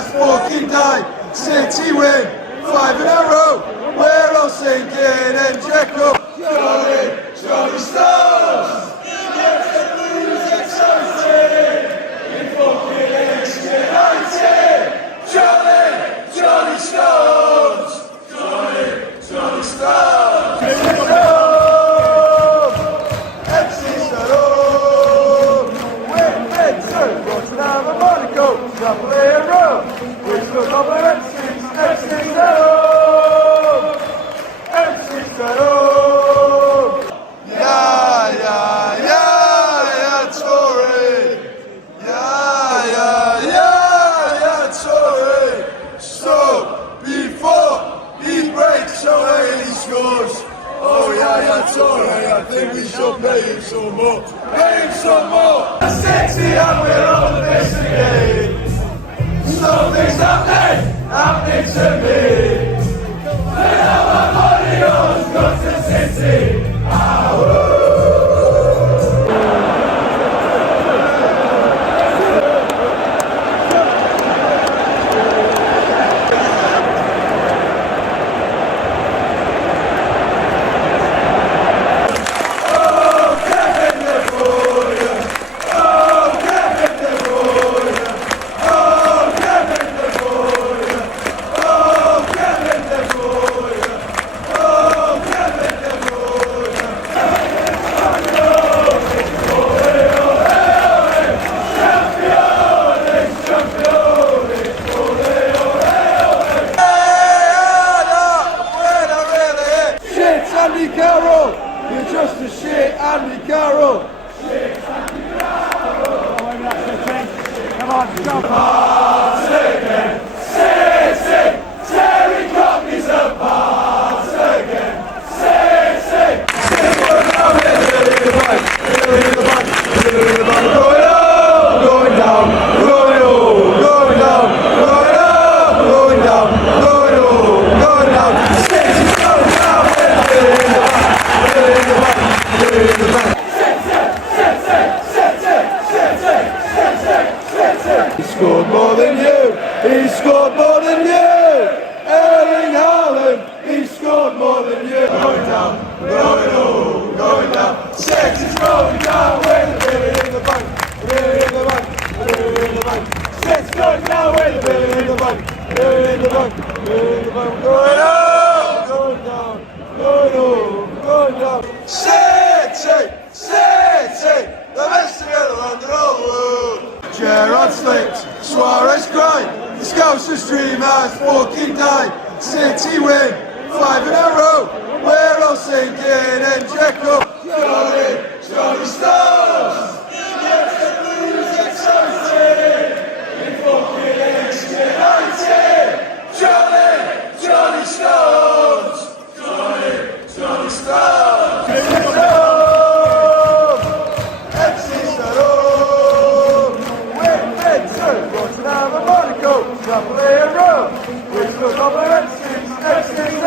last fucking day. City win, 5 in a row. We're all sinking and Jekyll. Johnny, Johnny Stars. He gets the blues excited. In fucking escalated. Johnny, Johnny Stars. Johnny, Johnny Stars. MC's at home. We're better. What's another Monaco? Double A row. We're still double MC's. MC's at home. MC's at home. Yeah, yeah, yeah, yeah, Tory. Yeah, yeah, yeah, yeah, Tory. So, before he breaks away and he scores. Oh, yeah, yeah, Tory, I think we should pay him some more. Pay him some more. Sexy and we're on the best again. Something's happening to me. And now my money on got to city. Gerrard slipped, Suarez cried, the Scousers dream has fucking died. City win, 5 in a row, we're all sinking and Jekyll. Johnny, Johnny Stars. He gets the blues excited. In fucking escalated. Johnny, Johnny Stars. Johnny, Johnny Stars. MC's at home. We're better. What's another Monaco? Double A row. We're still double MC's. MC's